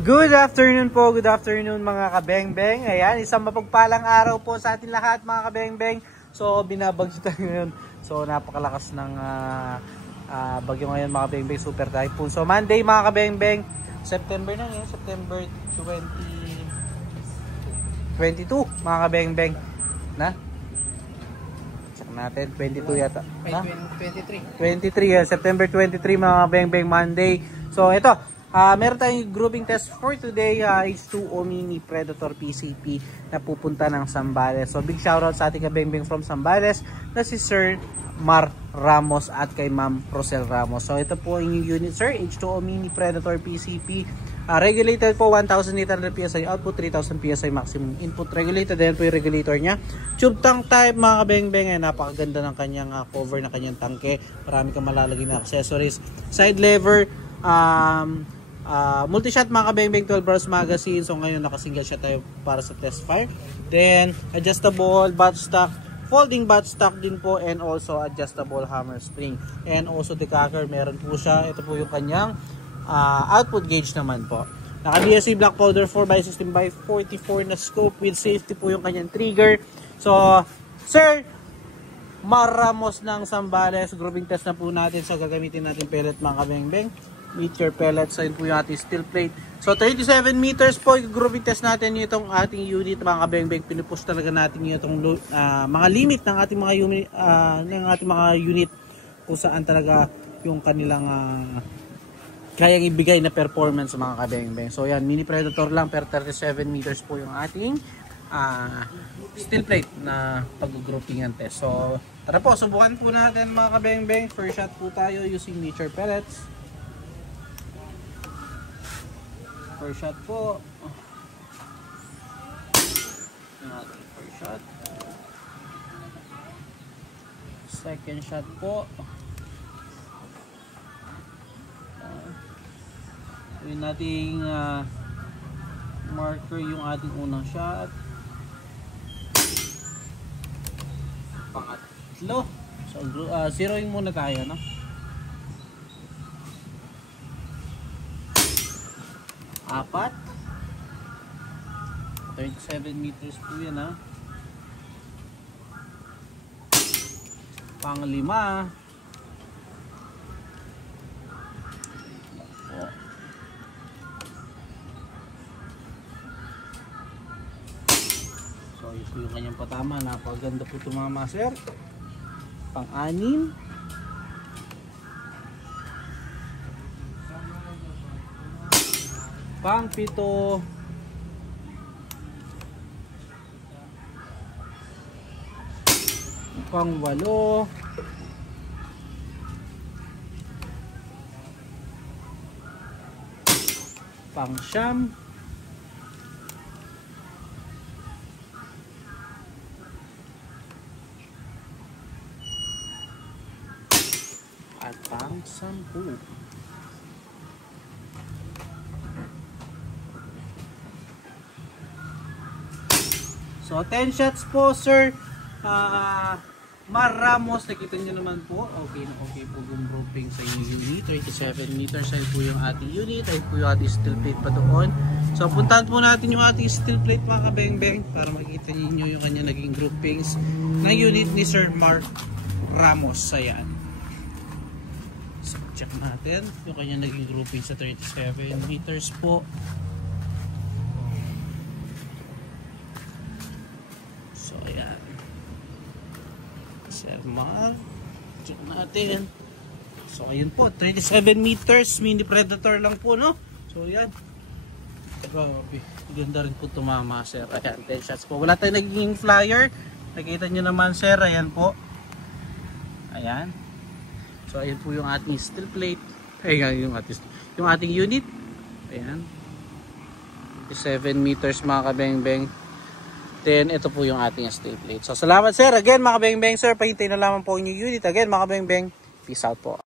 Good afternoon po, good afternoon mga kabengbeng. Ayan, isang mapagpalang araw po sa atin lahat mga kabengbeng. So, binabagyo tayo ngayon. So, napakalakas ng bagyo ngayon mga kabengbeng, super typhoon. So, Monday mga kabengbeng, September na yun, September 22 mga kabengbeng. Na? Check natin, 22 yata. 23 yan, September 23 mga kabengbeng, Monday. So, ito. Meron tayong grouping test for today, H2O Mini Predator PCP na pupunta ng Zambales. So big shoutout sa ating kabengbeng from Zambales na si Sir Mar Ramos at kay Ma'am Rosel Ramos. So ito po yung unit sir, H2O Mini Predator PCP. Regulated po 1,800 PSI output, 3,000 PSI maximum input. Regulated din po yung regulator niya. Tube tank type mga kabengbeng, napakaganda ng kanyang cover na kanyang tangke. Marami kang malalagay na accessories. Side lever, multi-shot mga kabengbeng, 12 rounds magazine. So ngayon naka-single shot tayo para sa test fire. Then adjustable buttstock, folding buttstock din po, and also adjustable hammer spring. And also decacker meron po siya. Ito po yung kanyang output gauge naman po. Naka DSC black powder 4x16x44 na scope with safety po yung kanyang trigger. So Sir Mar Ramos ng Zambales, grouping test na po natin. So gagamitin natin pellet mga kabengbeng. Meet your pellets. Ayun po yung ating steel plate. So 37 meters po yung grouping test natin itong ating unit mga kabengbeng. Pinupush talaga natin itong mga limit ng ating mga unit kung saan talaga yung kanilang kayang ibigay na performance mga kabengbeng. So yan, mini predator lang per 37 meters po yung ating steel plate na pag-groupingan test. So tara po, subukan po natin mga kabengbeng. First shot po tayo using nature pellets. First shot po. First shot. Second shot po. Yun nating marker yung ating unang shot. Pangatlo. So zeroing muna tayo, no? Apat. 37 meters po yan, ha. Panglima. So ito yung kanyang patama. Napaganda po tumama sir. Pang-anim. Pang-pito. Pang-walo. Pang-siyam. At pang-sampu. So 10 shots po sir Mar Ramos, nakita nyo naman po, okay na okay po yung grouping sa inyong unit. 37 meters ay po yung ating unit, ay po yung ating steel plate pa doon. So puntahan po natin yung ating steel plate mga kabengbeng para makita nyo yung kanya naging groupings ng unit ni Sir Mar Ramos. Ayan, so check natin yung kanya naging grouping sa 37 meters po. So ayan, Sir Mar, check natin. So ayun po, 37 meters mini predator lang po, no? So ayan, grabe, ganda rin po tumama sir. Ayan, 10 shots po, wala tayong naging flyer. Nakita nyo naman sir, ayan po. Ayan, so ayun po yung ating steel plate. Ayan yung ating unit. Ayan, 37 meters mga kabengbeng. Then ito po yung ating steel plate. So salamat sir again mga kabengbeng sir. Pahintay na lamang po yung unit again mga kabengbeng. Peace out po.